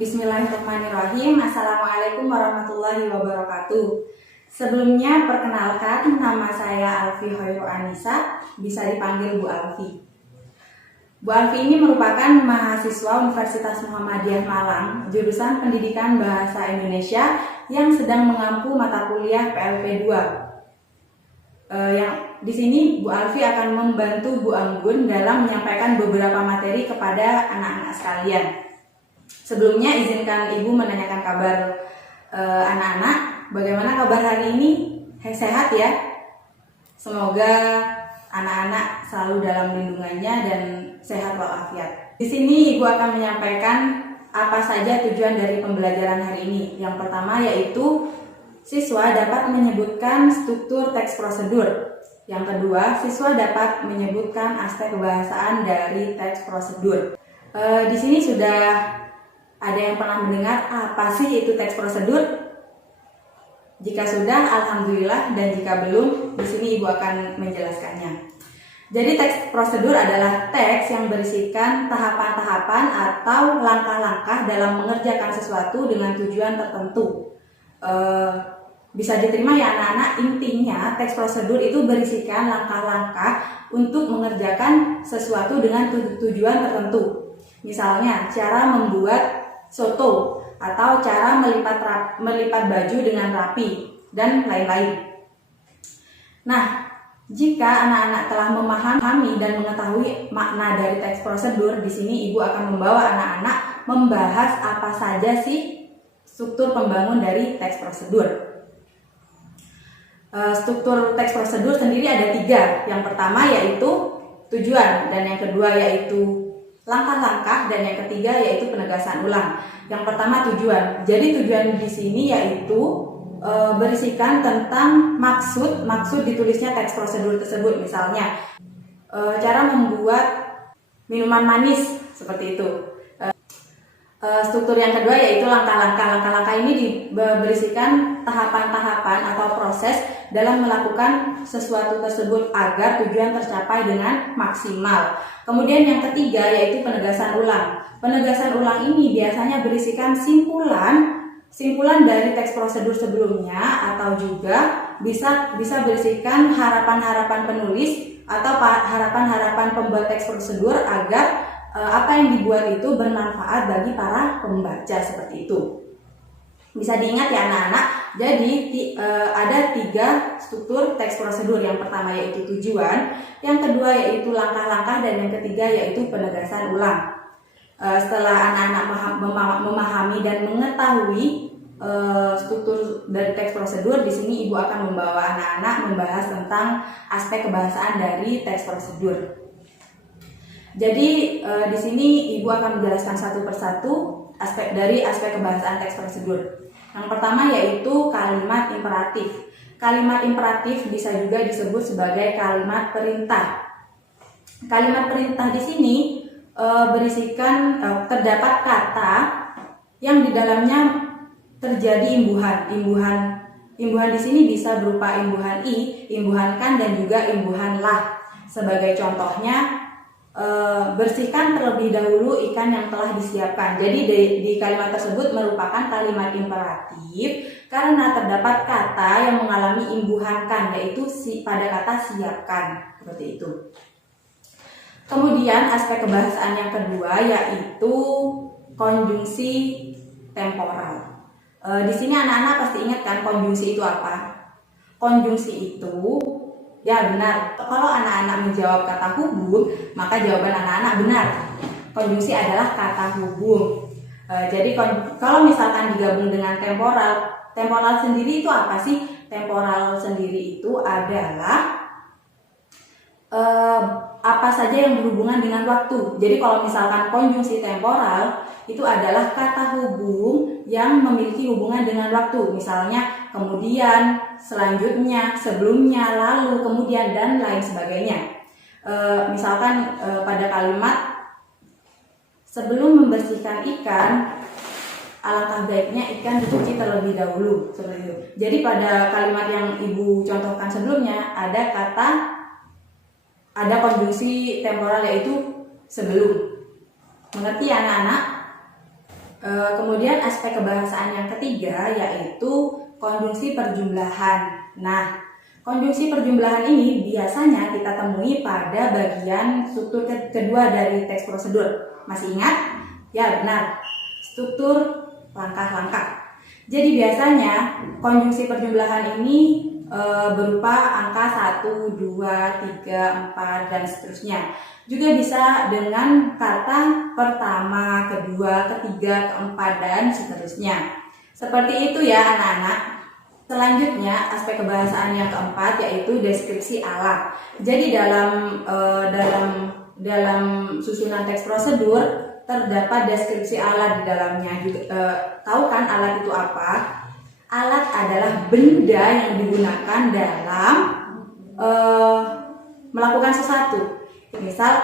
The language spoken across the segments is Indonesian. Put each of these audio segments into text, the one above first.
Bismillahirrahmanirrahim. Assalamualaikum warahmatullahi wabarakatuh. Sebelumnya perkenalkan, nama saya Alfi Hoyrul Anissa, bisa dipanggil Bu Alfi. Bu Alfi ini merupakan mahasiswa Universitas Muhammadiyah Malang, jurusan Pendidikan Bahasa Indonesia yang sedang mengampu mata kuliah PLP 2. Yang di sini Bu Alfi akan membantu Bu Anggun dalam menyampaikan beberapa materi kepada anak-anak sekalian. Sebelumnya izinkan Ibu menanyakan kabar anak-anak. Bagaimana kabar hari ini? Sehat ya? Semoga anak-anak selalu dalam lindungannya dan sehat walafiat. Di sini Ibu akan menyampaikan apa saja tujuan dari pembelajaran hari ini. Yang pertama yaitu siswa dapat menyebutkan struktur teks prosedur. Yang kedua, siswa dapat menyebutkan aspek kebahasaan dari teks prosedur. Di sini sudah ada yang pernah mendengar apa sih itu teks prosedur? Jika sudah, alhamdulillah, dan jika belum, di sini Ibu akan menjelaskannya. Jadi teks prosedur adalah teks yang berisikan tahapan-tahapan atau langkah-langkah dalam mengerjakan sesuatu dengan tujuan tertentu. Bisa diterima ya anak-anak, intinya teks prosedur itu berisikan langkah-langkah untuk mengerjakan sesuatu dengan tujuan tertentu. Misalnya, cara membuat soto atau cara melipat baju dengan rapi dan lain-lain. Nah, jika anak-anak telah memahami dan mengetahui makna dari teks prosedur, di sini Ibu akan membawa anak-anak membahas apa saja sih struktur pembangun dari teks prosedur. Struktur teks prosedur sendiri ada 3. Yang pertama yaitu tujuan, dan yang kedua yaitu langkah-langkah, dan yang ketiga yaitu penegasan ulang. Yang pertama tujuan. Jadi tujuan di sini yaitu berisikan tentang maksud ditulisnya teks prosedur tersebut. Misalnya cara membuat minuman manis seperti itu. Struktur yang kedua yaitu langkah-langkah. Langkah-langkah ini berisikan tahapan-tahapan atau proses dalam melakukan sesuatu tersebut agar tujuan tercapai dengan maksimal. Kemudian yang ketiga yaitu penegasan ulang. Penegasan ulang ini biasanya berisikan simpulan dari teks prosedur sebelumnya, atau juga bisa berisikan harapan-harapan penulis atau harapan-harapan pembuat teks prosedur agar apa yang dibuat itu bermanfaat bagi para pembaca, seperti itu. Bisa diingat ya anak-anak. Jadi ada 3 struktur teks prosedur. Yang pertama yaitu tujuan, yang kedua yaitu langkah-langkah, dan yang ketiga yaitu penegasan ulang. Setelah anak-anak memahami dan mengetahui struktur dari teks prosedur, di sini Ibu akan membawa anak-anak membahas tentang aspek kebahasaan dari teks prosedur. Jadi di sini Ibu akan menjelaskan satu persatu aspek kebahasaan teks prosedur. Yang pertama yaitu kalimat imperatif. Kalimat imperatif bisa juga disebut sebagai kalimat perintah. Kalimat perintah di sini berisikan terdapat kata yang di dalamnya terjadi imbuhan. Imbuhan di sini bisa berupa imbuhan i, imbuhan kan, dan juga imbuhan lah. Sebagai contohnya, bersihkan terlebih dahulu ikan yang telah disiapkan. Jadi di kalimat tersebut merupakan kalimat imperatif karena terdapat kata yang mengalami imbuhan kan, yaitu pada kata siapkan, seperti itu. Kemudian aspek kebahasaan yang kedua yaitu konjungsi temporal. Di sini anak-anak pasti ingat kan konjungsi itu apa? Konjungsi itu, ya benar, kalau anak-anak menjawab kata hubung, maka jawaban anak-anak benar. Konjungsi adalah kata hubung. Jadi kalau misalkan digabung dengan temporal sendiri itu apa sih? Temporal sendiri itu adalah apa saja yang berhubungan dengan waktu. Jadi kalau misalkan konjungsi temporal itu adalah kata hubung yang memiliki hubungan dengan waktu. Misalnya kemudian, selanjutnya, sebelumnya, lalu, kemudian, dan lain sebagainya. Misalkan pada kalimat sebelum membersihkan ikan, alangkah baiknya ikan dicuci terlebih dahulu, seperti itu. Jadi pada kalimat yang Ibu contohkan sebelumnya ada konjungsi temporal yaitu sebelum. Mengerti ya anak-anak? Kemudian aspek kebahasaan yang ketiga yaitu konjungsi perjumlahan. Nah, konjungsi perjumlahan ini biasanya kita temui pada bagian struktur kedua dari teks prosedur. Masih ingat? Ya, benar. Struktur langkah-langkah. Jadi biasanya konjungsi perjumlahan ini berupa angka 1, 2, 3, 4, dan seterusnya. Juga bisa dengan kata pertama, kedua, ketiga, keempat, dan seterusnya. Seperti itu ya anak-anak. Selanjutnya aspek kebahasaan yang keempat yaitu deskripsi alat. Jadi dalam susunan teks prosedur terdapat deskripsi alat di dalamnya. Tahu kan alat itu apa? Alat adalah benda yang digunakan dalam melakukan sesuatu. Misal,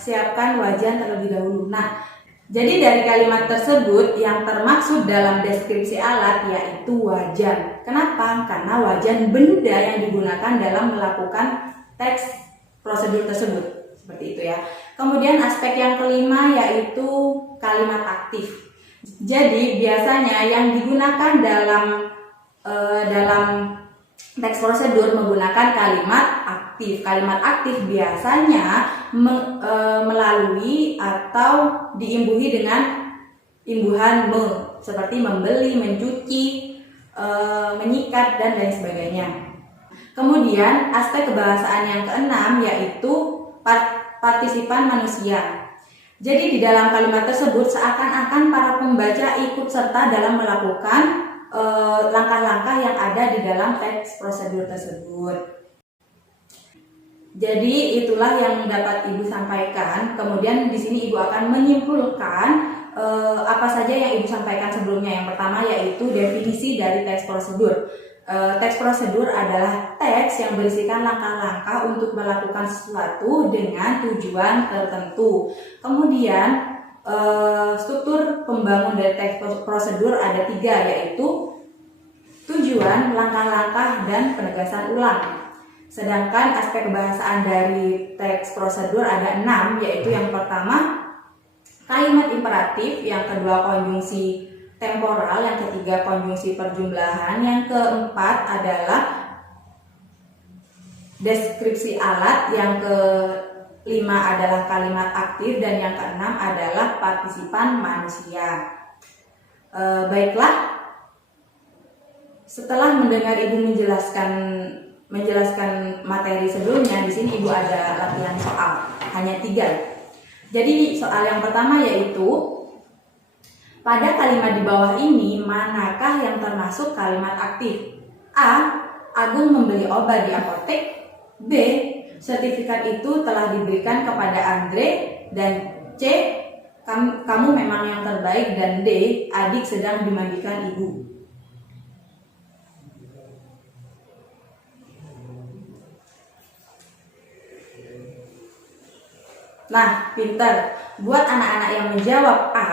siapkan wajan terlebih dahulu. Nah, jadi dari kalimat tersebut yang termaksud dalam deskripsi alat yaitu wajan. Kenapa? Karena wajan benda yang digunakan dalam melakukan teks prosedur tersebut. Seperti itu ya. Kemudian aspek yang kelima yaitu kalimat aktif. Jadi biasanya yang digunakan dalam teks prosedur menggunakan kalimat aktif. Kalimat aktif biasanya melalui atau diimbuhi dengan imbuhan me, seperti membeli, mencuci, menyikat, dan lain sebagainya. Kemudian aspek kebahasaan yang keenam yaitu partisipan manusia. Jadi di dalam kalimat tersebut seakan-akan para pembaca ikut serta dalam melakukan langkah-langkah yang ada di dalam teks prosedur tersebut. Jadi itulah yang dapat Ibu sampaikan. Kemudian di sini Ibu akan menyimpulkan apa saja yang Ibu sampaikan sebelumnya. Yang pertama yaitu definisi dari teks prosedur. Teks prosedur adalah teks yang berisikan langkah-langkah untuk melakukan sesuatu dengan tujuan tertentu. Kemudian struktur pembangun dari teks prosedur ada 3, yaitu tujuan, langkah-langkah, dan penegasan ulang. Sedangkan aspek kebahasaan dari teks prosedur ada 6, yaitu yang pertama kalimat imperatif, yang kedua konjungsi temporal, yang ketiga konjungsi perjumlahan, yang keempat adalah deskripsi alat, yang kelima adalah kalimat aktif, dan yang keenam adalah partisipan manusia. Baiklah, setelah mendengar Ibu menjelaskan materi sebelumnya, di sini Ibu ada latihan soal, hanya 3. Jadi soal yang pertama yaitu pada kalimat di bawah ini, manakah yang termasuk kalimat aktif? A. Agung membeli obat di apotek. B. Sertifikat itu telah diberikan kepada Andre. Dan C. Kamu memang yang terbaik. Dan D. Adik sedang dimandikan ibu. Nah, pinter. Buat anak-anak yang menjawab A,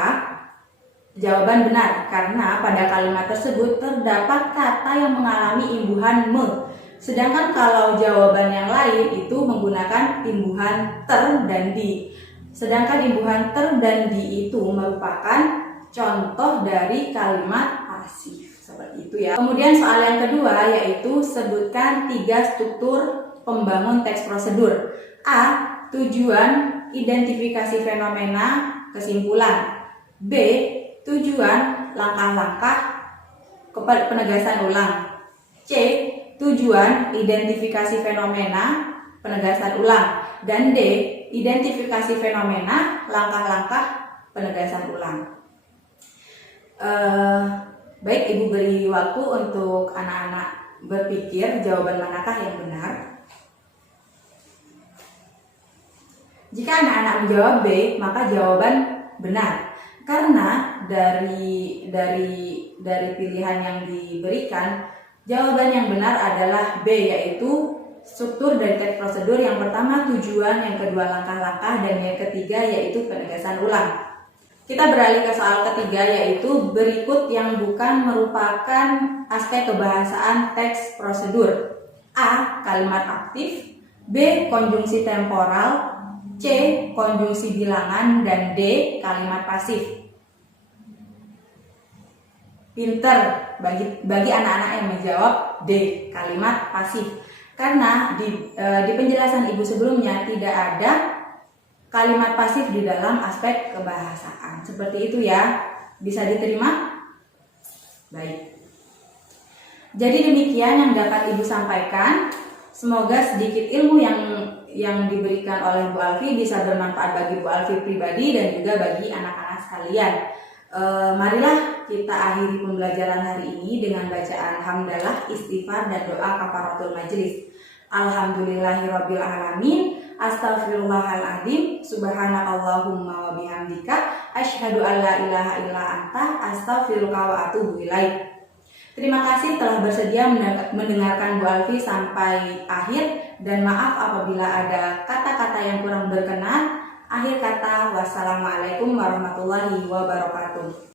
jawaban benar, karena pada kalimat tersebut terdapat kata yang mengalami imbuhan me. Sedangkan kalau jawaban yang lain itu menggunakan imbuhan ter dan di. Sedangkan imbuhan ter dan di itu merupakan contoh dari kalimat pasif. Seperti itu ya. Kemudian soal yang kedua yaitu sebutkan 3 struktur pembangun teks prosedur. A. Tujuan, identifikasi fenomena, kesimpulan. B. Tujuan, langkah-langkah, penegasan ulang. C. Tujuan, identifikasi fenomena, penegasan ulang. Dan D. Identifikasi fenomena, langkah-langkah, penegasan ulang. Baik, Ibu beri waktu untuk anak-anak berpikir jawaban manakah yang benar. Jika anak-anak menjawab B, maka jawaban benar. Karena dari pilihan yang diberikan, jawaban yang benar adalah B, yaitu struktur dari teks prosedur. Yang pertama tujuan, yang kedua langkah-langkah, dan yang ketiga yaitu penegasan ulang. Kita beralih ke soal ketiga, yaitu berikut yang bukan merupakan aspek kebahasaan teks prosedur. A. Kalimat aktif. B. Konjungsi temporal. C. Konjungsi bilangan. Dan D. Kalimat pasif. pinter bagi anak-anak yang menjawab D, kalimat pasif. Karena di penjelasan Ibu sebelumnya tidak ada kalimat pasif di dalam aspek kebahasaan. Seperti itu ya. Bisa diterima? Baik. Jadi demikian yang dapat Ibu sampaikan. Semoga sedikit ilmu yang diberikan oleh Bu Alfi bisa bermanfaat bagi Bu Alfi pribadi dan juga bagi anak-anak sekalian. Marilah kita akhiri pembelajaran hari ini dengan bacaan hamdalah, istighfar, dan doa kafaratul majelis. Alhamdulillahirabbil alamin, astaghfirullahaladzim, subhanakallahumma wa bihamdika, asyhadu an la ilaha illa anta, astaghfiruka wa atubu ilaik. Terima kasih telah bersedia mendengarkan Bu Alfi sampai akhir, dan maaf apabila ada kata-kata yang kurang berkenan. Akhir kata, wassalamualaikum warahmatullahi wabarakatuh.